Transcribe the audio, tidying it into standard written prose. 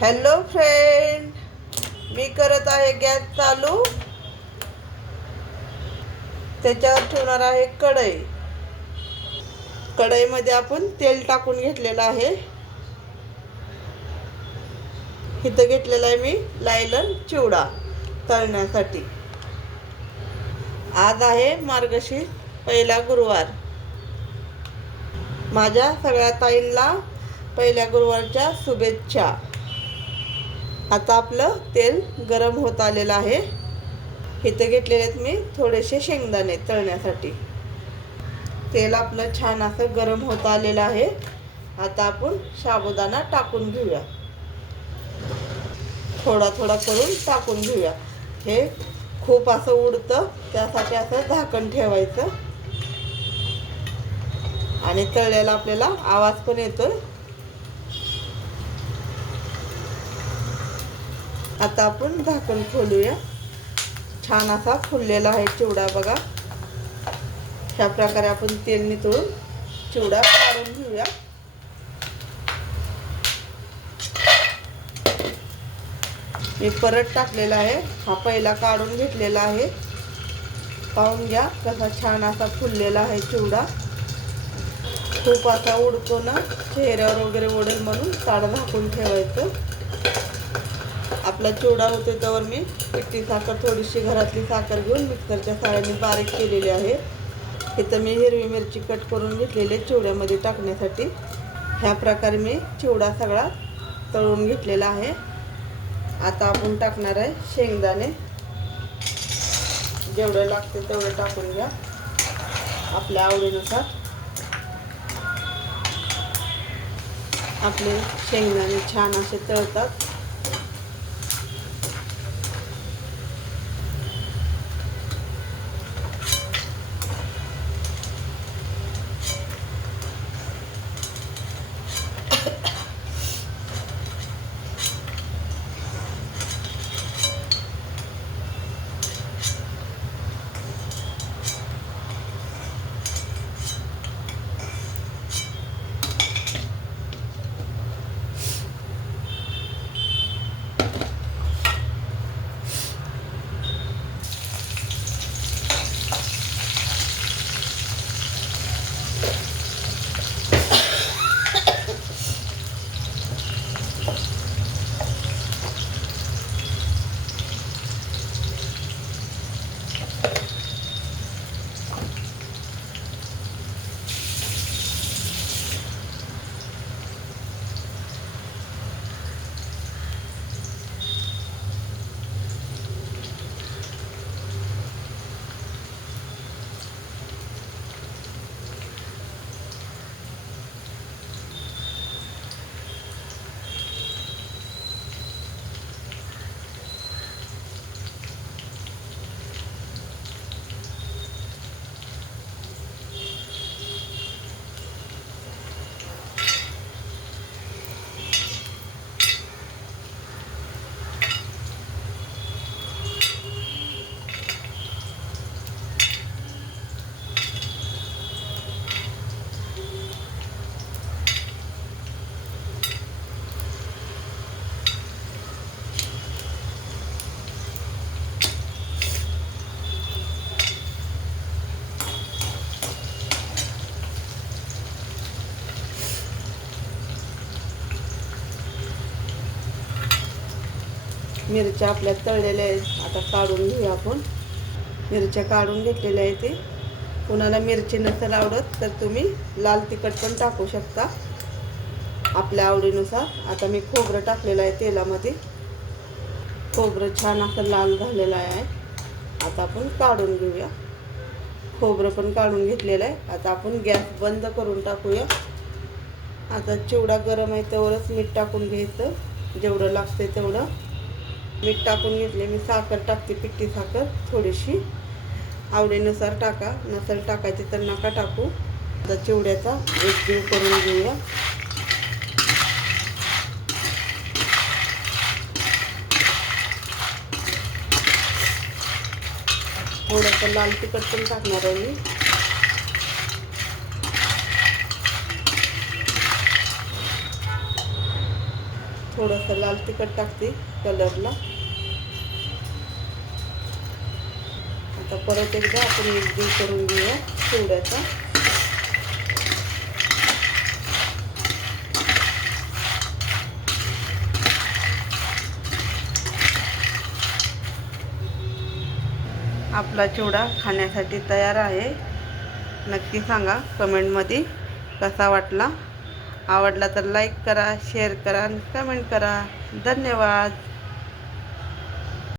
Hello friend, मी करत आहे gas चालू. त्याच्यावर ठेवणार आहे कढई. कढईमध्ये आपण तेल टाकून घेतलेलं आहे. इथं घेतलेला आहे मी लायलन चिवडा तळण्यासाठी. आज आहे मार्गशीर्ष पहिला गुरुवार. माझ्या सगळ्या ताईंना पहिल्या गुरुवारच्या शुभेच्छा. आता आपलं तेल गरम होत आलेलं आहे. इथं घेतलेले आहेत मी थोडेसे शेंगदाणे तळण्यासाठी. तेल आपलं छान असं गरम होत आलेलं आहे. आता आपण साबुदाणा टाकून घेऊया. थोडा थोडा करून टाकून घेऊया. हे खूप असं उडतं, त्यासाठी असं झाकण ठेवायचं आणि तळलेला आपल्याला आवाज पण येतोय. आता आपण झाकण खोलूया. छान असा फुललेला आहे चिवडा बघा. ह्या प्रकारे आपण तेल नितळून चिवडा काढून घेऊया. मी परत टाकलेला आहे. हा पहिला काढून घेतलेला आहे. पाहून घ्या कसा छान असा फुललेला आहे चिवडा. खूप असा उडतो ना, चेहऱ्यावर वगैरे ओढेल म्हणून ताट झाकून ठेवायचं. आपला चिवडा होते त्यावर मी पिठी साखर, थोडीशी घरातली साखर घेऊन मिक्सरच्या साह्याने बारीक केलेली आहे. इथं मी हिरवी मिरची कट करून घेतलेली चिवड्यामध्ये टाकण्यासाठी. ह्या प्रकारे मी चिवडा सगळा तळून घेतलेला आहे. आता आपण टाकणार आहे शेंगदाणे. जेवढं लागते तेवढं टाकून घ्या आपल्या आवडीनुसार. आपले शेंगदाणे छान असे तळतात. मिरच्या आपल्या तळलेल्या आहेत. आता काढून घेऊया आपण. मिरच्या काढून घेतलेल्या आहेत. ते कुणाला मिरची नसेल आवडत तर तुम्ही लाल तिखट पण टाकू शकता आपल्या आवडीनुसार. आता मी खोबरं टाकलेलं आहे तेलामध्ये. खोबरं छान असं लाल झालेलं आहे. आता आपण काढून घेऊया. खोबरं पण काढून घेतलेलं आहे. आता आपण गॅस बंद करून टाकूया. आता चिवडा गरम आहे तेवढंच मीठ टाकून घ्यायचं. जेवढं लागते तेवढं मीठ टाकून घेतले. मी साखर टाकते, पिठी साखर थोडीशी आवडीनुसार टाका. नसेल टाकायची तर नका टाकू. आता चिवड्याचा एक जीव करून घेऊया. थोडंसं लाल तिखट पण टाकणार आहे मी. थोडंसं लाल तिखट टाकते कलरला. आता परत एकदा आपण एक जीव करून घेऊया चिवड्याचा. आपला चिवडा खाण्यासाठी तयार आहे. नक्की सांगा कमेंटमध्ये कसा वाटला. आवडला तर लाईक करा, शेअर करा आणि कमेंट करा. धन्यवाद.